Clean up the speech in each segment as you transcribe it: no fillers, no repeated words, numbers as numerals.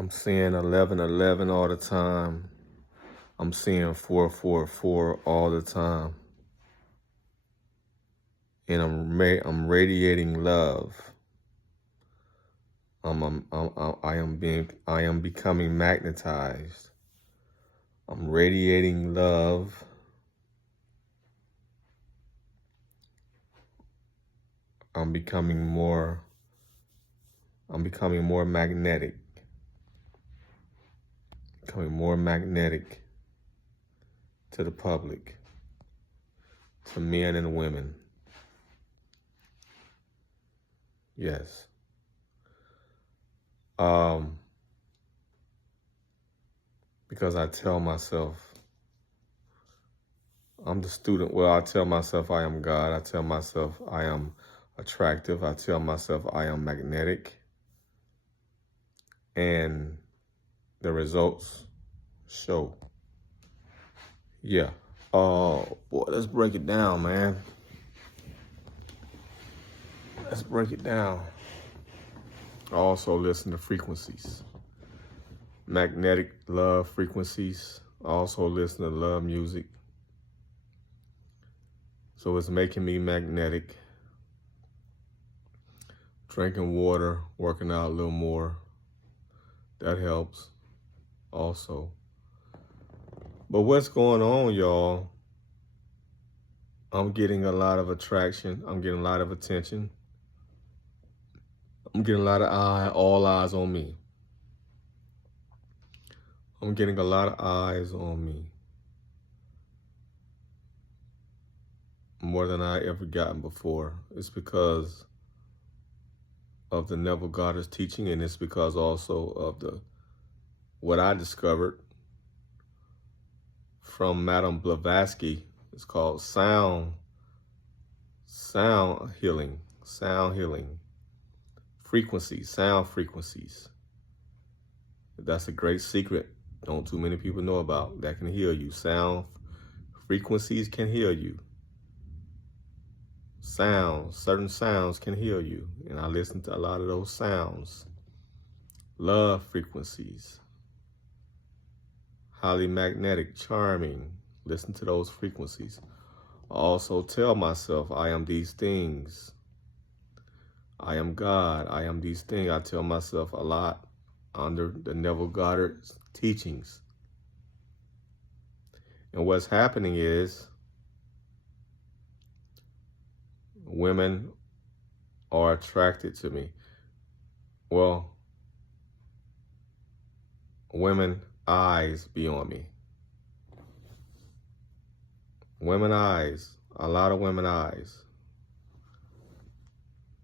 I'm seeing 1111 all the time. I'm seeing 444 all the time. And I'm radiating love. I am becoming magnetized. I'm radiating love. I'm becoming more magnetic. Becoming more magnetic to the public, to men and women. Yes. Because I tell myself, I'm the student. Well, I tell myself I am God. I tell myself I am attractive. I tell myself I am magnetic. And the results show. Yeah. Oh, boy, let's break it down, man. Let's break it down. I also listen to frequencies. Magnetic love frequencies. I also listen to love music. So it's making me magnetic. Drinking water, working out a little more. That helps also. But what's going on, y'all? I'm getting a lot of attraction. I'm getting a lot of attention. I'm getting a lot of all eyes on me. I'm getting a lot of eyes on me. More than I ever gotten before. It's because of the Neville Goddard's teaching, and it's because also of what I discovered from Madame Blavatsky. It's called sound healing, frequencies, sound frequencies. That's a great secret. Don't too many people know about that can heal you. Sound frequencies can heal you. Certain sounds can heal you. And I listen to a lot of those sounds. Love frequencies. Highly magnetic, charming. Listen to those frequencies. I also tell myself I am these things. I am God. I am these things. I tell myself a lot under the Neville Goddard's teachings. And what's happening is women are attracted to me. Well, women eyes be on me. Women eyes, a lot of women eyes.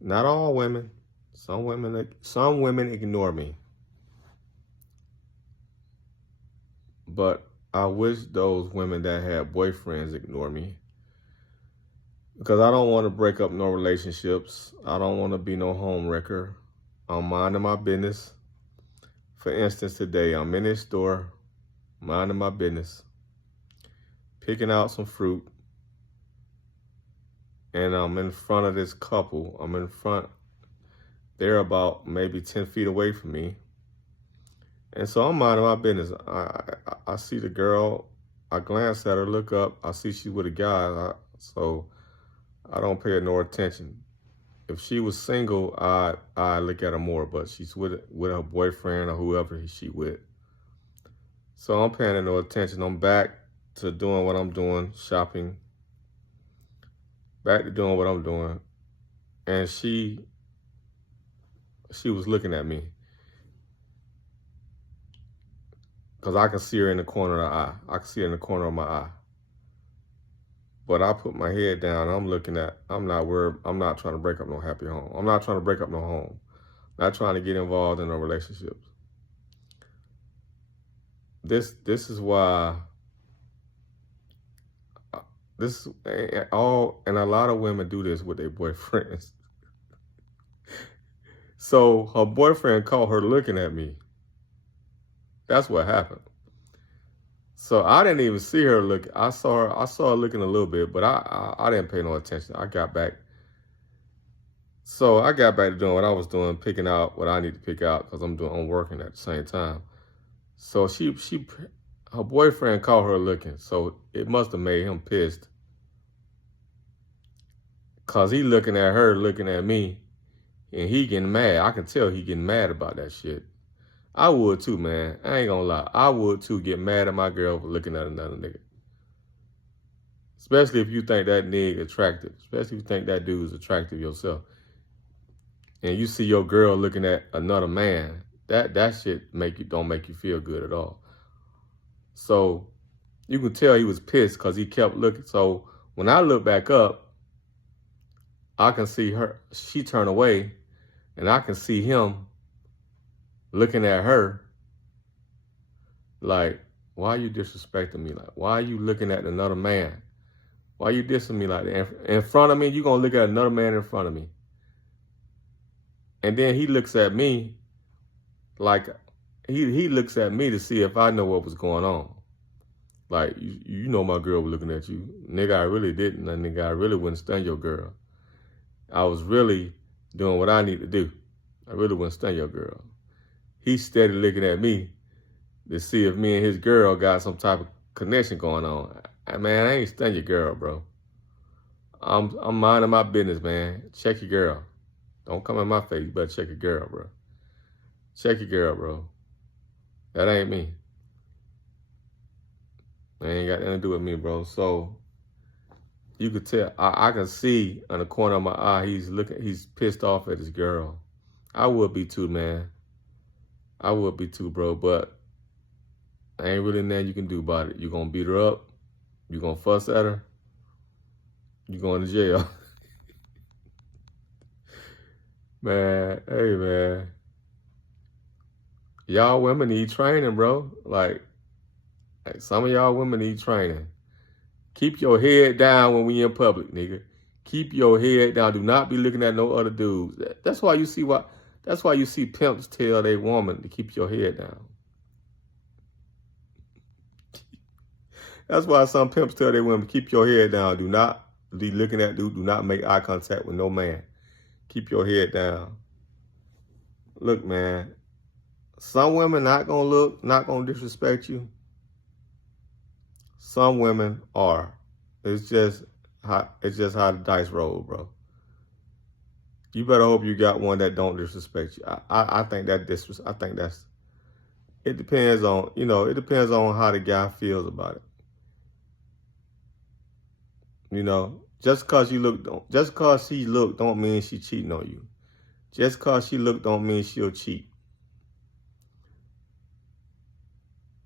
Not all women. Some women ignore me. But I wish those women that had boyfriends ignore me. Because I don't want to break up no relationships. I don't want to be no home wrecker. I'm minding my business. For instance, today I'm in this store, minding my business, picking out some fruit, and I'm in front of this couple. They're about maybe 10 feet away from me. And so I'm minding my business. I see the girl, I glance at her, look up, I see she's with a guy, so I don't pay her no attention. If she was single, I look at her more, but she's with her boyfriend or whoever she with. So I'm paying her no attention. I'm back to doing what I'm doing, shopping. Back to doing what I'm doing. And she was looking at me. Because I can see her in the corner of the eye. I can see her in the corner of my eye. But I put my head down. I'm not worried. I'm not trying to break up no happy home. I'm not trying to break up no home. Not trying to get involved in no relationships. This is why and a lot of women do this with their boyfriends. So her boyfriend caught her looking at me. That's what happened. So I didn't even see her look. I saw her looking a little bit, but I didn't pay no attention. I got back So I got back to doing what I was doing, picking out what I need to pick out because I'm working at the same time. So her boyfriend caught her looking. So it must have made him pissed because he looking at her, looking at me, and he getting mad. I can tell he getting mad about that shit. I would too, man. I ain't gonna lie. I would too get mad at my girl for looking at another nigga. Especially if you think that nigga attractive. Especially if you think that dude's attractive yourself. And you see your girl looking at another man. That shit don't make you feel good at all. So you can tell he was pissed because he kept looking. So when I look back up, I can see her, she turned away, and I can see him looking at her like, why are you disrespecting me? Like, why are you looking at another man? Why are you dissing me like that? In front of me, you going to look at another man in front of me. And then he looks at me like, he looks at me to see if I know what was going on. Like, you know my girl was looking at you. Nigga, I really didn't. Nigga, I really wouldn't stun your girl. I was really doing what I need to do. I really wouldn't stun your girl. He steady looking at me to see if me and his girl got some type of connection going on. Man, I ain't stun your girl, bro. I'm minding my business, man. Check your girl. Don't come in my face. You better check your girl, bro. Check your girl, bro. That ain't me. That ain't got nothing to do with me, bro. So you could tell. I can see on the corner of my eye he's pissed off at his girl. I would be too, man. I would be too, bro. But ain't really nothing you can do about it. You gonna beat her up. You gonna fuss at her. You going to jail. Man, hey, man. Y'all women need training, bro. Like some of y'all women need training. Keep your head down when we in public, nigga. Keep your head down. Do not be looking at no other dudes. That's why you see pimps tell their woman to keep your head down. That's why some pimps tell their women, keep your head down. Do not be looking at dude. Do not make eye contact with no man. Keep your head down. Look, man. Some women not gonna look, not gonna disrespect you. Some women are. It's just how the dice roll, bro. You better hope you got one that don't disrespect you. I think that's. It depends on, it depends on how the guy feels about it. Just cause she look don't mean she cheating on you. Just cause she look don't mean she'll cheat.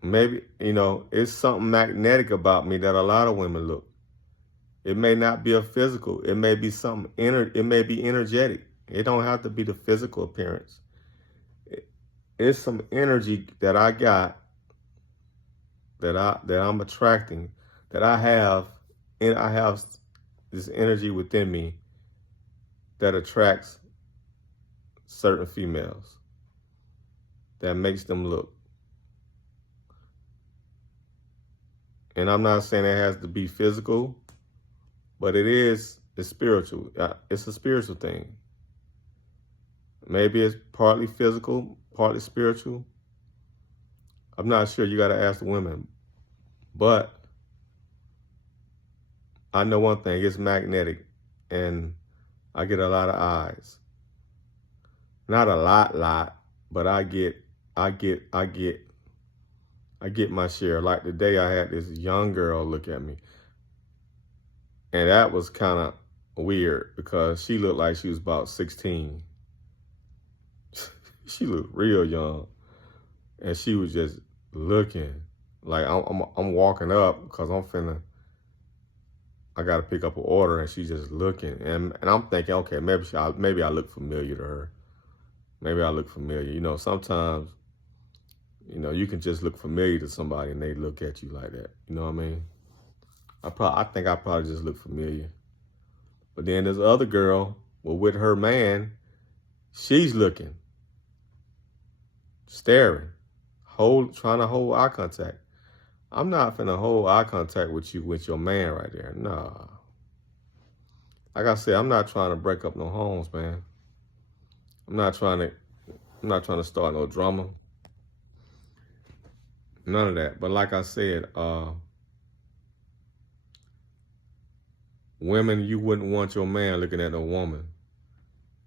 Maybe, it's something magnetic about me that a lot of women look. It may not be a physical. It may be something it may be energetic. It don't have to be the physical appearance. It's some energy that I got that I'm attracting, that I have, and I have this energy within me that attracts certain females, that makes them look. And I'm not saying it has to be physical, but it's spiritual. It's a spiritual thing. Maybe it's partly physical, partly spiritual. I'm not sure. You got to ask the women. But I know one thing, it's magnetic, and I get a lot of eyes. Not a lot, but I get my share. Like today I had this young girl look at me. And that was kind of weird because she looked like she was about 16. She looked real young. And she was just looking. Like I'm walking up because I got to pick up an order, and she's just looking. And I'm thinking, okay, maybe I look familiar to her. Maybe I look familiar. Sometimes, you can just look familiar to somebody and they look at you like that. You know what I mean? I think I probably just look familiar. But then there's other girl, with her man, she's looking, staring, trying to hold eye contact. I'm not finna hold eye contact with your man right there. Nah. Like I said, I'm not trying to break up no homes, man. I'm not trying to start no drama. None of that. But like I said, women, you wouldn't want your man looking at a woman,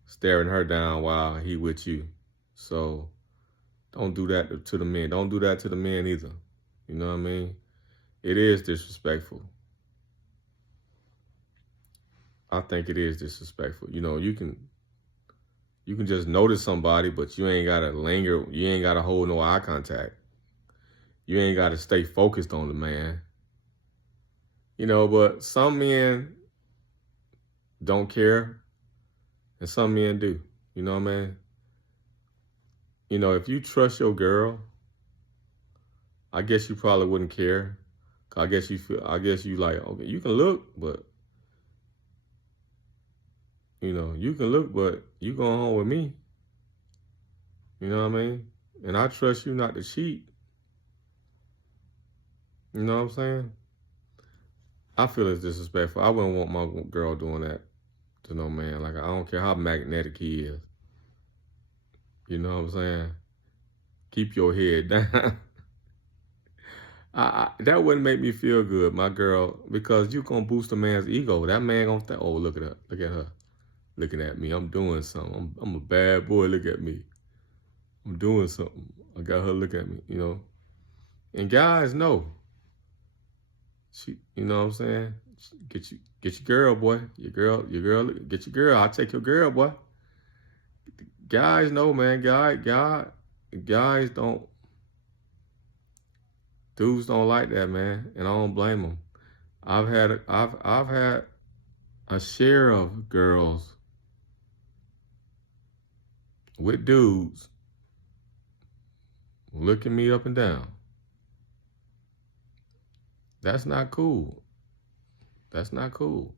staring her down while he with you. So don't do that to the men. Don't do that to the men either. You know what I mean? It is disrespectful. I think it is disrespectful. You know, you can just notice somebody, but you ain't gotta linger. You ain't gotta hold no eye contact. You ain't gotta stay focused on the man. You know, but some men don't care, and some men do. You know what I mean? You know, if you trust your girl, I guess you probably wouldn't care. I guess you like, okay, you can look, but you can look, but you going home with me. You know what I mean? And I trust you not to cheat. You know what I'm saying? I feel it's disrespectful. I wouldn't want my girl doing that to no man. Like, I don't care how magnetic he is. You know what I'm saying? Keep your head down. That wouldn't make me feel good, my girl, because you gonna boost a man's ego. That man gonna think, oh, look at her, looking at me. I'm doing something. I'm a bad boy. Look at me. I'm doing something. I got her look at me. You know, and guys know. You know what I'm saying? Get your girl, boy. Your girl. Get your girl. I'll take your girl, boy. Guys know, man. Guys don't. Dudes don't like that, man, and I don't blame them. I've had a share of girls with dudes looking me up and down. That's not cool. That's not cool.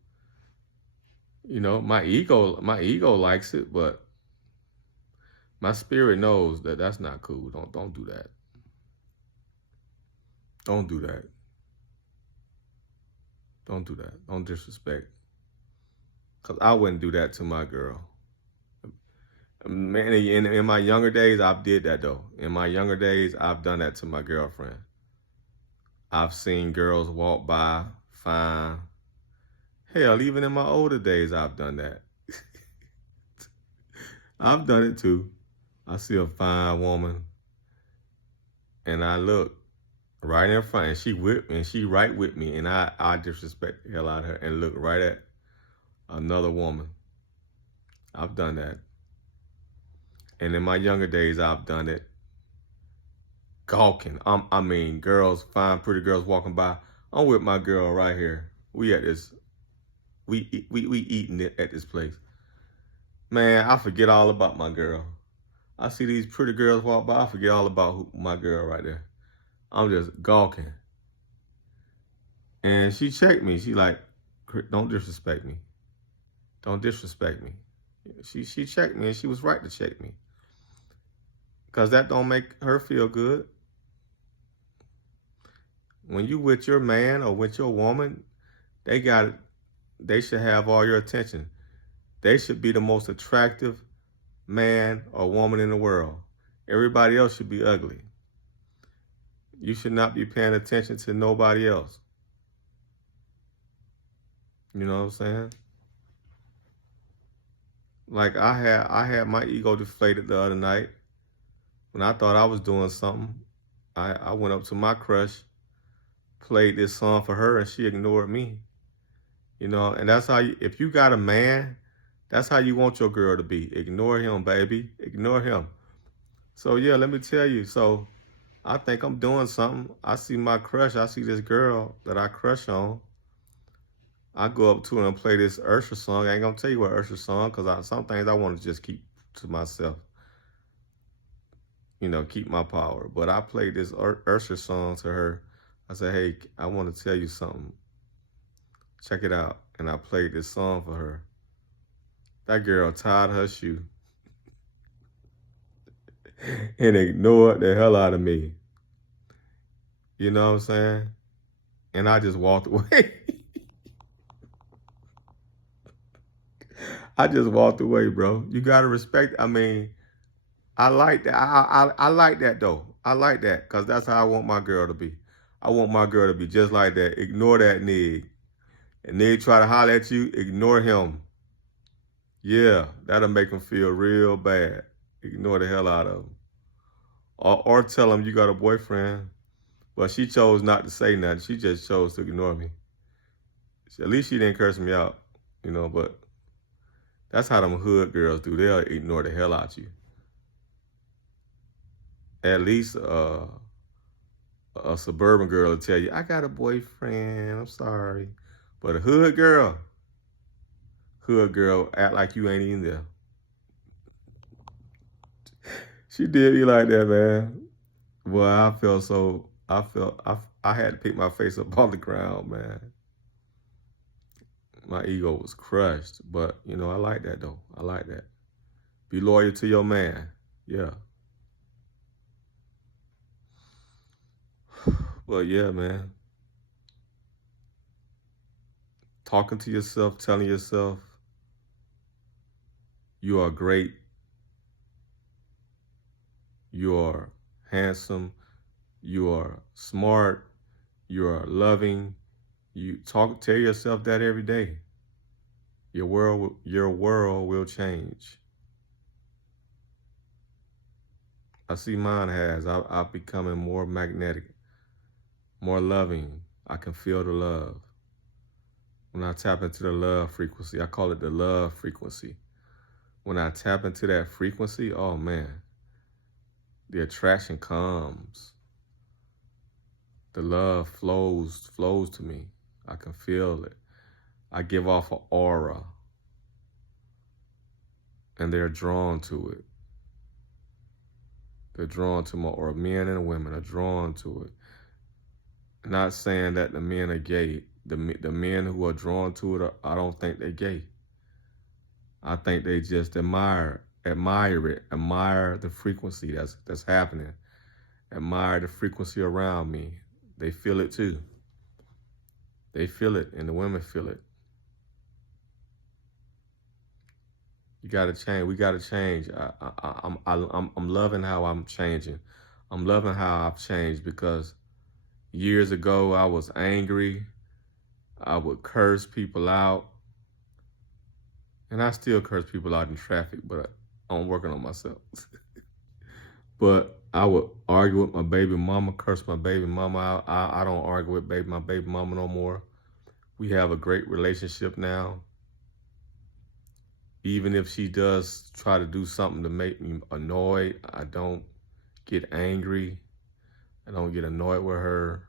You know, my ego likes it, but my spirit knows that that's not cool. Don't do that. Don't do that. Don't do that. Don't disrespect. Because I wouldn't do that to my girl. Man, in my younger days, I've did that, though. In my younger days, I've done that to my girlfriend. I've seen girls walk by, fine. Hell, even in my older days, I've done that. I've done it, too. I see a fine woman, and I look right in front, and she right with me, and I disrespect the hell out of her and look right at another woman. I've done that. And in my younger days, I've done it gawking. I mean, girls, fine, pretty girls walking by. I'm with my girl right here. We at this, we eating it at this place. Man, I forget all about my girl. I see these pretty girls walk by, I forget all about my girl right there. I'm just gawking. And she checked me. She like, don't disrespect me. Don't disrespect me. She checked me, and she was right to check me. Because that don't make her feel good. When you with your man or with your woman, they should have all your attention. They should be the most attractive man or woman in the world. Everybody else should be ugly. You should not be paying attention to nobody else. You know what I'm saying? Like I had my ego deflated the other night when I thought I was doing something. I went up to my crush, played this song for her, and she ignored me. You know, and that's how if you got a man, that's how you want your girl to be. Ignore him, baby. Ignore him. So yeah, let me tell you. So I think I'm doing something. I see my crush. I see this girl that I crush on. I go up to her and play this Usher song. I ain't gonna tell you what Usher song, because some things I want to just keep to myself. You know, keep my power. But I played this Usher song to her. I said, hey, I want to tell you something. Check it out. And I played this song for her. That girl tied her shoe and ignored the hell out of me. You know what I'm saying? And I just walked away. I just walked away, bro. You gotta respect. I mean, I like that. I like that though. I like that because that's how I want my girl to be. I want my girl to be just like that. Ignore that nigga. And they try to holler at you, ignore him. Yeah, that'll make him feel real bad. Ignore the hell out of him. Or tell him you got a boyfriend. But she chose not to say nothing. She just chose to ignore me. At least she didn't curse me out, but that's how them hood girls do. They'll ignore the hell out you. At least a suburban girl will tell you, I got a boyfriend, I'm sorry. But a hood girl act like you ain't even there. She did me like that, man. Boy, I had to pick my face up off the ground, man. My ego was crushed, but I like that though. I like that. Be loyal to your man. Yeah. But yeah, man. Talking to yourself, telling yourself you are great, you are handsome, you are smart, you are loving. Tell yourself that every day. Your world will change. I see mine has. I'm becoming more magnetic, more loving. I can feel the love. When I tap into the love frequency, I call it the love frequency. When I tap into that frequency, oh man, the attraction comes. The love flows to me. I can feel it. I give off an aura, and they're drawn to it. They're drawn to my aura. Men and women are drawn to it. Not saying that the men are gay. The men who are drawn to it, I don't think they're gay. I think they just admire it, admire the frequency that's happening, admire the frequency around me. They feel it too. They feel it, and the women feel it. You gotta change. We gotta change. I'm loving how I'm changing. I'm loving how I've changed because years ago I was angry. I would curse people out. And I still curse people out in traffic, but I'm working on myself. But I would argue with my baby mama, curse my baby mama out. I don't argue with my baby mama no more. We have a great relationship now. Even if she does try to do something to make me annoyed, I don't get angry. I don't get annoyed with her.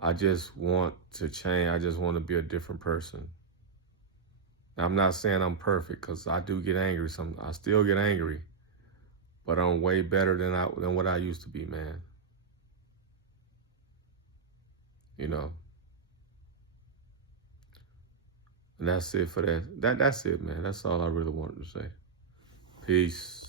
I just want to change. I just want to be a different person. Now, I'm not saying I'm perfect because I do get angry. I still get angry, but I'm way better than what I used to be, man. And that's it for that. That's it, man. That's all I really wanted to say. Peace.